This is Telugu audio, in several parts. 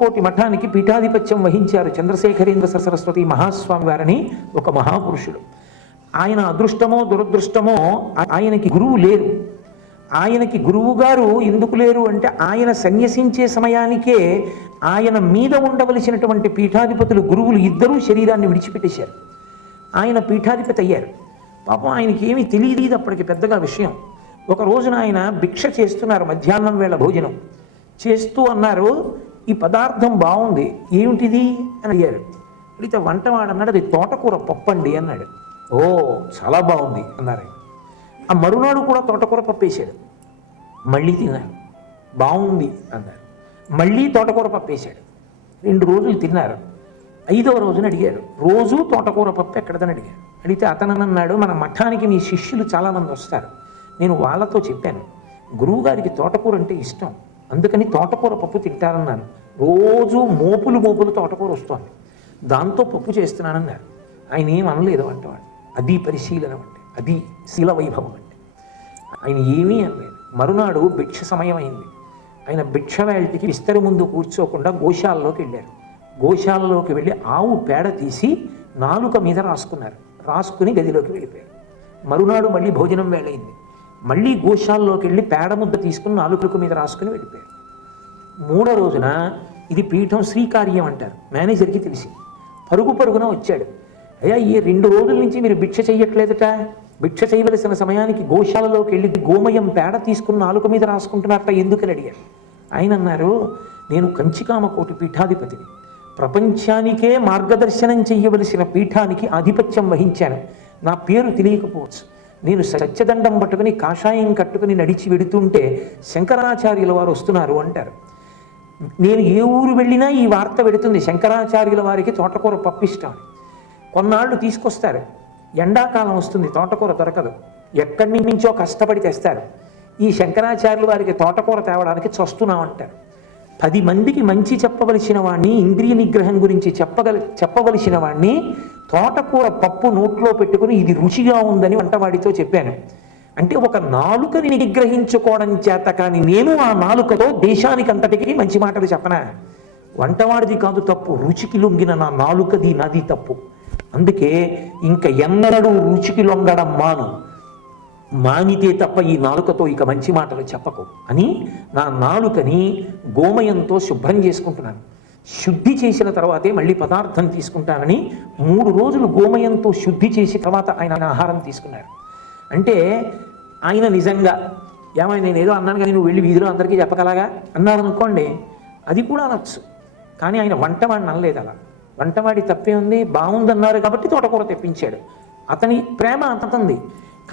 కోటి మఠానికి పీఠాధిపత్యం వహించారు చంద్రశేఖరేంద్ర సరస్వతి మహాస్వామి వారిని ఒక మహాపురుషుడు. ఆయన అదృష్టమో దురదృష్టమో ఆయనకి గురువు లేరు. ఆయనకి గురువు గారు ఎందుకు లేరు అంటే ఆయన సన్యసించే సమయానికే ఆయన మీద ఉండవలసినటువంటి పీఠాధిపతులు గురువులు ఇద్దరూ శరీరాన్ని విడిచిపెట్టేశారు. ఆయన పీఠాధిపతి అయ్యారు. పాపం ఆయనకి ఏమీ తెలియదు అప్పటికి పెద్దగా విషయం. ఒక రోజున ఆయన భిక్ష చేస్తున్నారు, మధ్యాహ్నం వేళ భోజనం చేస్తూ అన్నారు, ఈ పదార్థం బాగుంది, ఏమిటిది అని అడిగారు. అడిగితే వంటవాడు అన్నాడు, అది తోటకూర పప్పు అండి అన్నాడు. ఓ చాలా బాగుంది అన్నారు ఆయన. ఆ మరునాడు కూడా తోటకూర పప్పు వేసాడు. మళ్ళీ తిన్నారు, బాగుంది అన్నారు. మళ్ళీ తోటకూర పప్పు వేసాడు. 2 రోజులు తిన్నారు. 5వ రోజున అడిగారు, రోజు తోటకూర పప్పు ఎక్కడదని అడిగారు. అడిగితే అతను అన్నాడు, మన మఠానికి మీ శిష్యులు చాలామంది వస్తారు, నేను వాళ్ళతో చెప్పాను గురువుగారికి తోటకూర అంటే ఇష్టం, అందుకని తోటకూర పప్పు తింటారన్నాను. రోజు మోపులు తోటకూర వస్తుంది, దాంతో పప్పు చేస్తున్నానన్నారు. ఆయన ఏం అనలేదు అంటవాడు. అది పరిశీలన అంటే, అది శీల వైభవం అంటే. ఆయన ఏమీ అనలేదు. మరునాడు భిక్ష సమయం అయింది. ఆయన భిక్ష వేళటికి విస్తరి ముందు కూర్చోకుండా గోశాలలోకి వెళ్ళారు. గోశాలలోకి వెళ్ళి ఆవు పేడ తీసి నాలుక మీద రాసుకున్నారు. రాసుకుని గదిలోకి వెళ్ళిపోయారు. మరునాడు మళ్ళీ భోజనం వేళయింది. మళ్ళీ గోశాలలోకి వెళ్ళి పేడ ముద్ద తీసుకుని నాలుక మీద రాసుకుని వెళ్ళిపోయారు. 3వ రోజున ఇది పీఠం శ్రీకార్యం అంటారు, మేనేజర్కి తెలిసి పరుగున వచ్చాడు. అయ్యా, ఈ 2 రోజుల నుంచి మీరు భిక్ష చెయ్యట్లేదట, భిక్ష చేయవలసిన సమయానికి గోశాలలోకి వెళ్ళి గోమయం పేడ తీసుకుని నాలుక మీద రాసుకుంటున్నారట, ఎందుకని అడిగారు. ఆయన అన్నారు, నేను కంచికామకోటి పీఠాధిపతిని, ప్రపంచానికే మార్గదర్శనం చెయ్యవలసిన పీఠానికి ఆధిపత్యం వహించాను. నా పేరు తెలియకపోవచ్చు, నేను సత్యదండం పట్టుకుని కాషాయం కట్టుకుని నడిచి వెడుతుంటే శంకరాచార్యుల వారు వస్తున్నారు అంటారు. నేను ఏ ఊరు వెళ్ళినా ఈ వార్త వెడుతుంది, శంకరాచార్యుల వారికి తోటకూర పప్పు ఇష్టం. కొన్నాళ్ళు తీసుకొస్తారు, ఎండాకాలం వస్తుంది, తోటకూర దొరకదు, ఎక్కడి నుంచో కష్టపడి తెస్తారు. ఈ శంకరాచార్యుల వారికి తోటకూర తేవడానికి చస్తున్నామంటారు. 10 మందికి మంచి చెప్పవలసిన వాడిని, ఇంద్రియ నిగ్రహం గురించి చెప్పవలసిన వాడిని తోటకూర పప్పు నోట్లో పెట్టుకుని ఇది రుచిగా ఉందని వంటవాడితో చెప్పాను. అంటే ఒక నాలుకని నిగ్రహించుకోవడం చేత కానీ నేను ఆ నాలుకతో దేశానికి అంతటికి మంచి మాటలు చెప్పనా? వంటవాడిది కాదు తప్పు, రుచికి లొంగిన నా నాలుకది నాది తప్పు. అందుకే ఇంకా ఎన్నడూ రుచికి లొంగడం మానితే తప్ప ఈ నాలుకతో ఇక మంచి మాటలు చెప్పకు అని నా నాలుకని గోమయంతో శుభ్రం చేసుకుంటున్నాను. శుద్ధి చేసిన తర్వాతే మళ్ళీ పదార్థం తీసుకుంటానని 3 రోజులు గోమయంతో శుద్ధి చేసి తర్వాత ఆయన ఆహారం తీసుకున్నారు. అంటే ఆయన నిజంగా ఏమైనా నేను ఏదో అన్నాను కానీ నువ్వు వెళ్ళి వీధిలో అందరికీ చెప్పగలగా అన్నారు అనుకోండి, అది కూడా అనొచ్చు. కానీ ఆయన వంటవాడిని అనలేదు. అలా వంటవాడి తప్పే ఉంది, బాగుందన్నారు కాబట్టి తోటకూర తెప్పించాడు. అతని ప్రేమ అంతంది.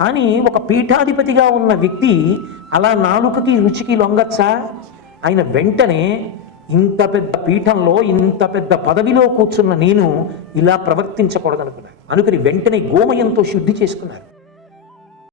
కానీ ఒక పీఠాధిపతిగా ఉన్న వ్యక్తి అలా నాలుకకి రుచికి లొంగచ్చా? ఆయన వెంటనే ఇంత పెద్ద పీఠంలో ఇంత పెద్ద పదవిలో కూర్చున్న నేను ఇలా ప్రవర్తించకూడదనుకున్నాను. అనుకుని వెంటనే గోమయంతో శుద్ధి చేసుకున్నారు.